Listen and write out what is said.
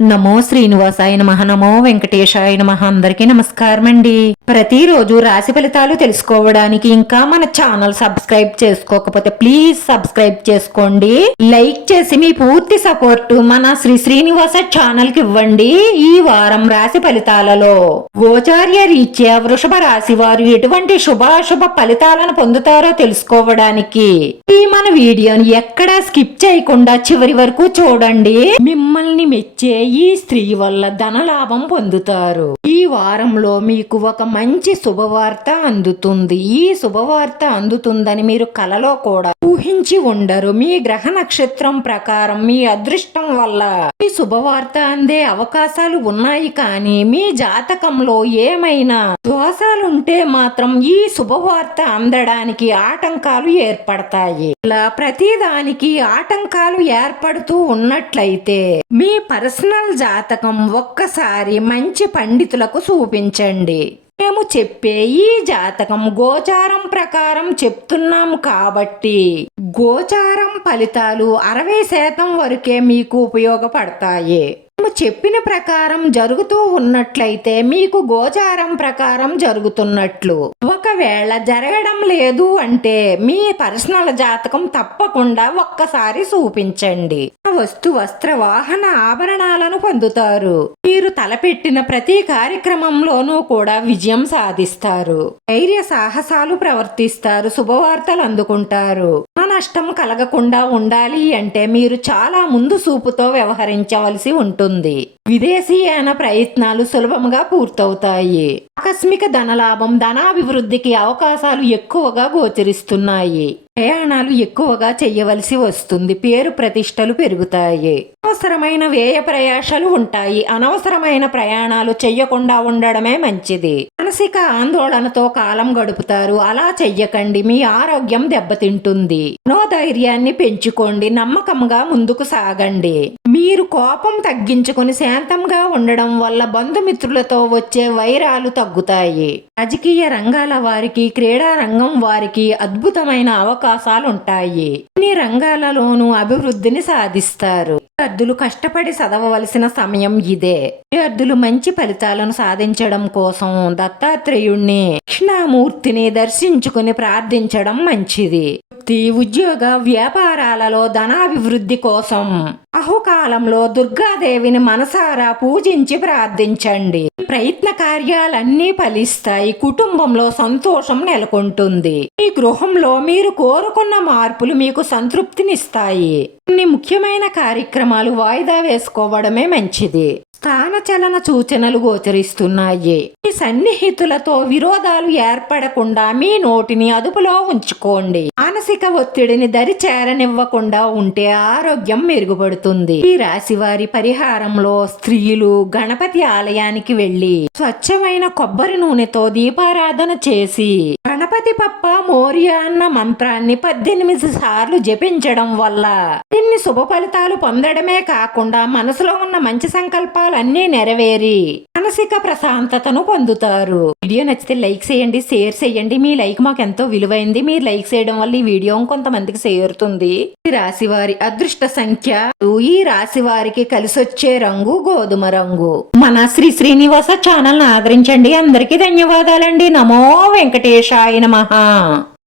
నమో శ్రీనివాసాయ నమః. నమో వెంకటేశాయ నమః. అందరికీ నమస్కారం అండి. ప్రతిరోజు రాశి ఫలితాలు తెలుసుకోవడానికి ఇంకా మన ఛానల్ సబ్స్క్రైబ్ చేసుకోకపోతే ప్లీజ్ సబ్స్క్రైబ్ చేసుకోండి. లైక్ చేసి మీ పూర్తి సపోర్ట్ మన శ్రీనివాస ఛానల్ కి ఇవ్వండి. ఈ వారం రాశి ఫలితాలలో గోచార్య రీత్యా వృషభ రాశి వారు ఎటువంటి శుభాశుభ ఫలితాలను పొందుతారో తెలుసుకోవడానికి ఈ మన వీడియోని ఎక్కడా స్కిప్ చేయకుండా చివరి వరకు చూడండి. మిమ్మల్ని మెచ్చే ఈ స్త్రీ వల్ల ధనలాభం పొందుతారు. ఈ వారంలో మీకు ఒక మంచి శుభవార్త అందుతుంది. ఈ శుభవార్త అందుతుందని మీరు కలలో కూడా ఊహించి ఉండరు. మీ గ్రహ నక్షత్రం ప్రకారం మీ అదృష్టం వల్ల ఈ శుభవార్త అందే అవకాశాలు ఉన్నాయి. కానీ మీ జాతకంలో ఏమైనా దోషాలుంటే మాత్రం ఈ శుభవార్త అందడానికి ఆటంకాలు ఏర్పడతాయి. ఇలా ప్రతిదానికి ఆటంకాలు ఏర్పడుతూ ఉన్నట్లయితే మీ పర్సనల్ జాతకం ఒక్కసారి మంచి పండితులకు చూపించండి. మేము చెప్పే ఈ జాతకం గోచారం ప్రకారం చెప్తున్నాము కాబట్టి గోచారం ఫలితాలు 60% వరకే మీకు ఉపయోగపడతాయి. మేము చెప్పిన ప్రకారం జరుగుతూ ఉన్నట్లయితే మీకు గోచారం ప్రకారం జరుగుతున్నట్లు. ఒకవేళ జరగడం లేదు అంటే మీ పర్సనల్ జాతకం తప్పకుండా ఒక్కసారి చూపించండి. వస్త్ర వాహన ఆభరణాలను పొందుతారు. మీరు తలపెట్టిన ప్రతి కార్యక్రమంలోనూ కూడా విజయం సాధిస్తారు. ధైర్య సాహసాలు ప్రవర్తిస్తారు. శుభవార్తలు అందుకుంటారు. నష్టం కలగకుండా ఉండాలి అంటే మీరు చాలా ముందు చూపుతో వ్యవహరించవలసి ఉంటుంది. విదేశీయాన ప్రయత్నాలు సులభంగా పూర్తవుతాయి. ఆకస్మిక ధనలాభం, ధనాభివృద్ధికి అవకాశాలు ఎక్కువగా గోచరిస్తున్నాయి. ప్రయాణాలు ఎక్కువగా చెయ్యవలసి వస్తుంది. పేరు ప్రతిష్టలు పెరుగుతాయి. అవసరమైన వ్యయ ప్రయాసాలు ఉంటాయి. అనవసరమైన ప్రయాణాలు చెయ్యకుండా ఉండడమే మంచిది. మానసిక ఆందోళనతో కాలం గడుపుతారు. అలా చెయ్యకండి. మీ ఆరోగ్యం దెబ్బతింటుంది. మనోధైర్యాన్ని పెంచుకోండి. నమ్మకంగా ముందుకు సాగండి. మీరు కోపం తగ్గించుకొని శాంతంగా ఉండడం వల్ల బంధుమిత్రులతో వచ్చే వైరాలు తగ్గుతాయి. రాజకీయ రంగాల వారికి, క్రీడా రంగం వారికి అద్భుతమైన అవకాశాలుంటాయి. అన్ని రంగాలలోనూ అభివృద్ధిని సాధిస్తారు. విద్యార్థులు కష్టపడి చదవవలసిన సమయం ఇదే. విద్యార్థులు మంచి ఫలితాలను సాధించడం కోసం దత్తాత్రేయుణ్ణి, కృష్ణమూర్తిని దర్శించుకుని ప్రార్థించడం మంచిది. ఉద్యోగ వ్యాపారాలలో ధనాభివృద్ధి కోసం అహుకాలంలో దుర్గాదేవిని మనసారా పూజించి ప్రార్థించండి. ప్రయత్న కార్యాలన్నీ ఫలిస్తాయి. కుటుంబంలో సంతోషం నెలకొంటుంది. ఈ గృహంలో మీరు కోరుకున్న మార్పులు మీకు సంతృప్తినిస్తాయి. కొన్ని ముఖ్యమైన కార్యక్రమాలు వాయిదా వేసుకోవడమే మంచిది. స్థానచలన సూచనలు గోచరిస్తున్నాయి. మీ సన్నిహితులతో విరోధాలు ఏర్పడకుండా మీ నోటిని అదుపులో ఉంచుకోండి. మానసిక ఒత్తిడిని దరి చేరనివ్వకుండా ఉంటే ఆరోగ్యం మెరుగుపడుతుంది. ఈ రాశి వారి పరిహారంలో స్త్రీలు గణపతి ఆలయానికి వెళ్లి స్వచ్ఛమైన కొబ్బరి నూనెతో దీపారాధన చేసి గణపతి పప్ప మోర్య అన్న మంత్రాన్ని 18 సార్లు జపించడం వల్ల ఇన్ని శుభ ఫలితాలు పొందడమే కాకుండా మనసులో ఉన్న మంచి సంకల్పాలన్నీ నెరవేరి మానసిక ప్రశాంతతను పొందుతారు. వీడియో నచ్చితే లైక్ చేయండి, షేర్ చేయండి. మీ లైక్ మాకు ఎంతో విలువైంది. మీరు లైక్ చేయడం వల్ల ఈ వీడియో కొంతమందికి చేరుతుంది. ఈ రాశి వారి అదృష్ట సంఖ్య, ఈ రాశి వారికి కలిసొచ్చే రంగు గోధుమ రంగు. మన శ్రీనివాస ఛానల్ ఆదరించండి. అందరికీ ధన్యవాదాలండి. నమో వెంకటేశాయ నమః.